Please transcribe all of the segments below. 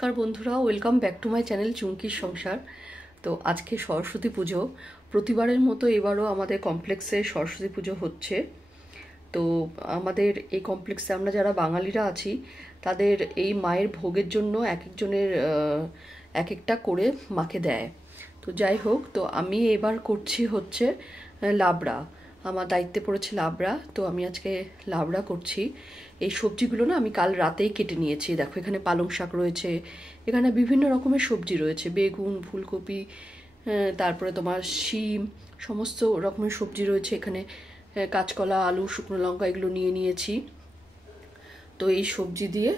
নমস্কার বন্ধুরা, welcome back to my channel চুমকির সংসার। তো আজকে সরস্বতী পুজো, প্রতিবারের মতো এবারও আমাদের কমপ্লেক্সে সরস্বতী পুজো হচ্ছে। তো আমাদের এই কমপ্লেক্সে আমরা যারা বাঙালিরা আছি তাদের এই মায়ের ভোগের জন্য এক একজনের এক একটা করে মাকে দেয়। তো যাই হোক, তো আমি এবার করছি হচ্ছে লাবড়া। আমার দায়িত্বে পড়েছে লাবড়া, তো আমি আজকে লাবড়া করছি। এই সবজিগুলো না আমি কাল রাতেই কেটে নিয়েছি। দেখো, এখানে পালং শাক রয়েছে, এখানে বিভিন্ন রকমের সবজি রয়েছে, বেগুন, ফুলকপি, তারপরে তোমার শিম, সমস্ত রকমের সবজি রয়েছে এখানে। কাঁচকলা, আলু, শুকনো লঙ্কা এগুলো নিয়ে নিয়েছি। তো এই সবজি দিয়ে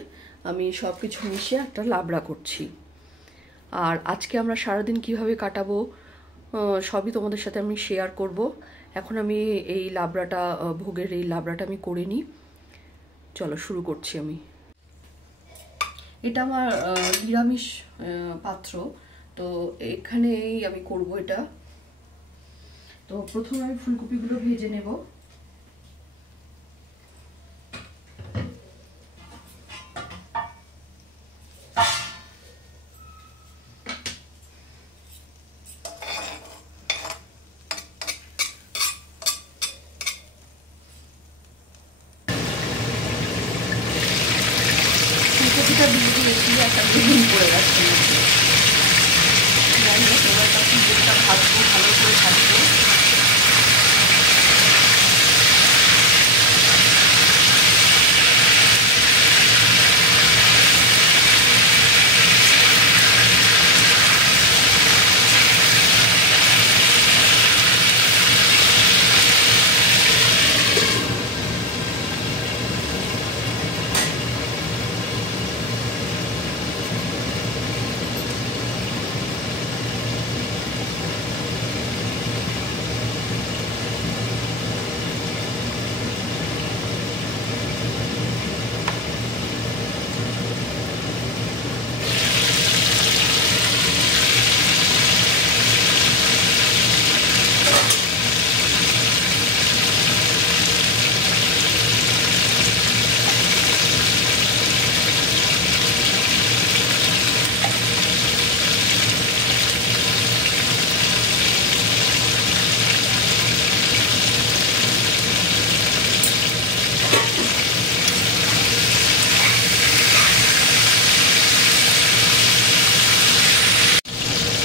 আমি সব কিছু মিশিয়ে একটা লাবড়া করছি। আর আজকে আমরা সারাদিন কিভাবে কাটাবো সবই তোমাদের সাথে আমি শেয়ার করব। এখন আমি এই লাবড়াটা, ভোগের এই লাবড়াটা আমি করে নিই। চলো শুরু করছি আমি। এটা আমার নিরামিষ পাত্র, তো এখানেই আমি করব এটা। তো প্রথমে আমি ফুলকপিগুলো ভেজে নেব। ফুলকপিটা দিয়ে দিয়েছি, একটা বেগুন পড়ে গেছে। যাই হোক, এবার ফুলকপিটা ভাজবো, ভালো করে ভাজবো।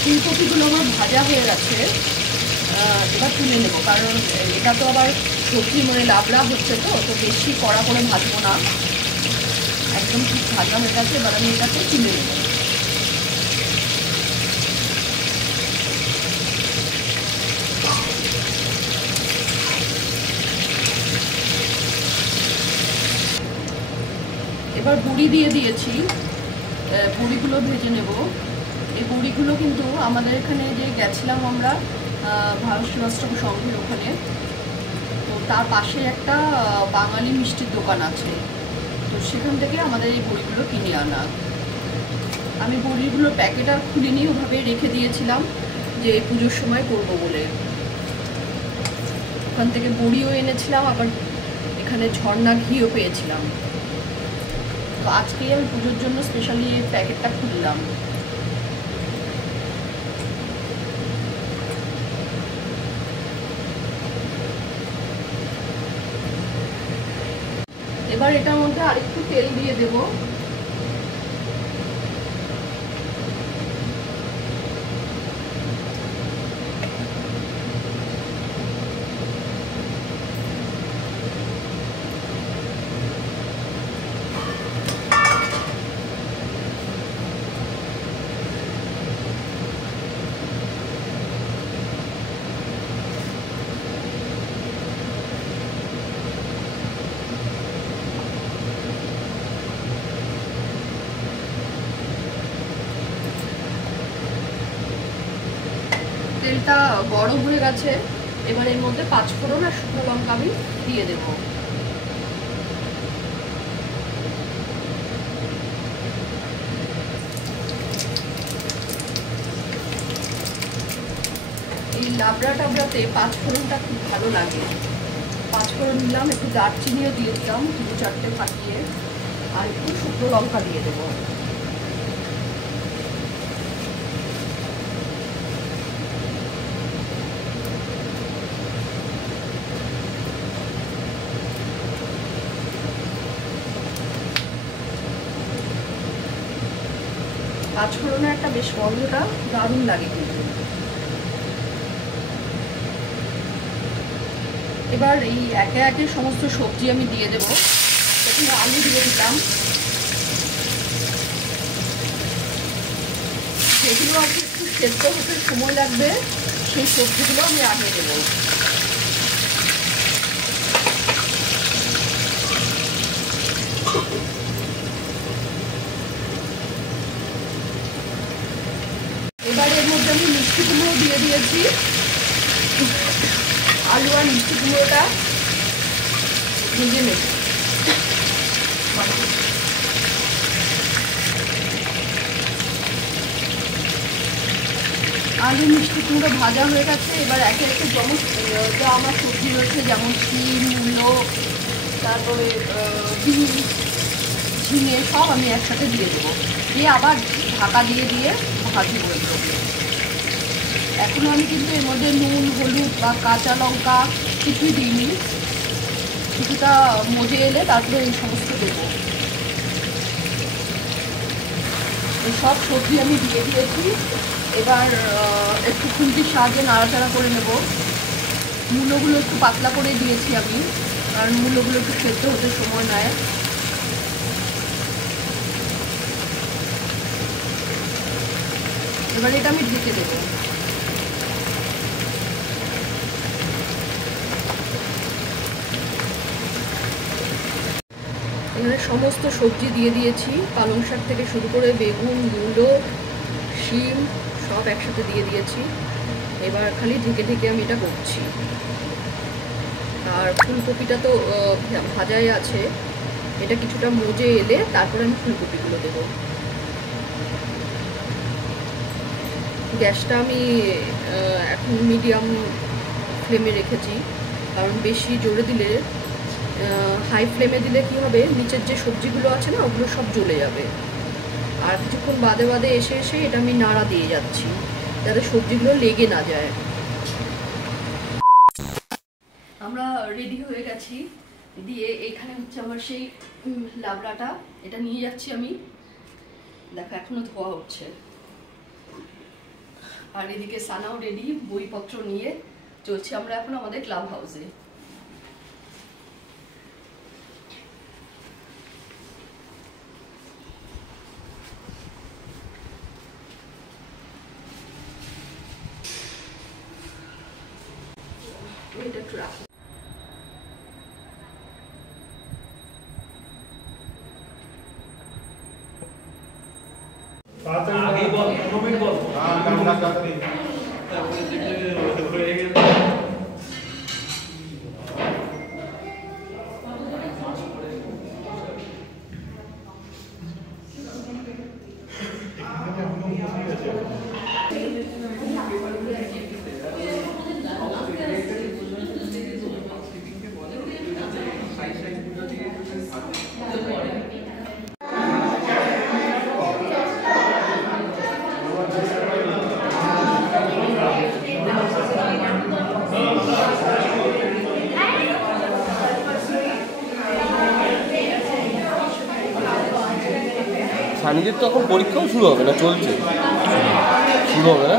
ফুলকপিগুলো আমার ভাজা হয়ে গেছে, এবার তুলে নেবো। কারণ এটা তো আবার সবজি, মানে লাবড়া হচ্ছে, তো বেশি কড়া করে ভাজবো না, একদম ঠিক ভাজা হয়ে গেছে। এবার আমি এটাকে তুলে নেবো। এবার বড়ি দিয়ে দিয়েছি, বড়িগুলো ভেজে নেব। এই বড়িগুলো কিন্তু আমাদের এখানে যে গেছিলাম আমরা ভারত সেবাশ্রম সংঘের ওখানে, তো তার পাশে একটা বাঙালি মিষ্টির দোকান আছে, তো সেখান থেকে আমাদের এই বড়িগুলো কিনে আনা। আমি বড়িগুলোর প্যাকেট আর খুলিনি, ওভাবে রেখে দিয়েছিলাম যে পুজোর সময় করবো বলে। ওখান থেকে বড়িও এনেছিলাম, আবার এখানে ঝর্ণা ঘিও পেয়েছিলাম। তো আজকেই আমি পুজোর জন্য স্পেশালি এই প্যাকেটটা খুললাম। এবার এটার মধ্যে আরেকটু তেল দিয়ে দেবো। তেলটা গরম হয়ে গেছে, এবার এর মধ্যে 5 ফোড়ন আর শুকনো লঙ্কা আমি দিয়ে দেব। এই লাবড়া টাবড়াতে 5 ফোড়নটা খুব ভালো লাগে। 5 ফোড়ন দিলাম, একটু দারচিনিও দিয়ে দিলাম 2-4টে ফাটিয়ে, আর একটু শুকনো লঙ্কা দিয়ে দেবো। পাঁচফোড়নের একটা বেশ গন্ধটা দারুণ লাগে কিন্তু। এবার এই একে একে সমস্ত সবজি আমি দিয়ে দেবো। প্রথমে আলু দিয়ে দিলাম, যেগুলো আর কি একটু সেদ্ধ হতে সময় লাগবে সেই সবজিগুলো আমি আগে দেবো। এবার এর মধ্যে আমি মিষ্টি কুমড়ো দিয়ে দিয়েছি। আলু আর মিষ্টি কুমড়োটা ভেজে নেব। আলু মিষ্টি কুমড়ো ভাজা হয়ে গেছে। এবার একে একে যা আমার সবজি রয়েছে, যেমন শিম, মূলো, তারপরে বিন, ঝিঙে, সব আমি একসাথে দিয়ে দেবো। দিয়ে আবার ঢাকা দিয়ে দিয়ে ভাজবো এগুলো। এখনও আমি কিন্তু এর মধ্যে নুন, হলুদ বা কাঁচা লঙ্কা কিছুই দিইনি। কিছুটা মজে এলে তারপরে এই সমস্ত দেবো। এই সব সবজি আমি দিয়ে দিয়েছি। এবার একটু খুন্তির সাহায্যে নাড়াচাড়া করে নেব। মূলোগুলো একটু পাতলা করে দিয়েছি আমি, কারণ মূলোগুলো একটু সেদ্ধ হতে সময় নেয়। এবার এটা আমি ঢেকে দেবো। এখানে সমস্ত সবজি দিয়ে দিয়েছি, পালং শাক থেকে শুরু করে বেগুন, মূলো, শিম সব একসাথে দিয়ে দিয়েছি। এবার খালি ঢেকে ঢেকে আমি এটা করছি। আর ফুলকপিটা তো ভাজাই আছে, এটা কিছুটা মজে এলে তারপরে আমি ফুলকপিগুলো দেবো। গ্যাসটা আমি এখন মিডিয়াম ফ্লেমে রেখেছি, কারণ বেশি জোরে দিলে, হাই ফ্লেমে দিলে কি হবে, নিচের যে সবজিগুলো আছে না ওগুলো সব জ্বলে যাবে। আর কিছুক্ষণ বাদে বাদে এসে এসে এটা আমি নাড়া দিয়ে যাচ্ছি যাতে সবজিগুলো লেগে না যায়। আমরা রেডি হয়ে গেছি। দিয়ে এখানে হচ্ছে আমার সেই লাবড়াটা, এটা নিয়ে যাচ্ছি আমি। দেখো এখনো ধোয়া হচ্ছে। আর এদিকে সানাও রেডি, বইপত্র নিয়ে চলছি আমরা এখন আমাদের ক্লাব হাউসে। এটা একটু রাখো। আগে বল, কমেন্ট বল। সানিদের তো এখন পরীক্ষাও শুরু হবে না, চলছে, শুরু হবে না।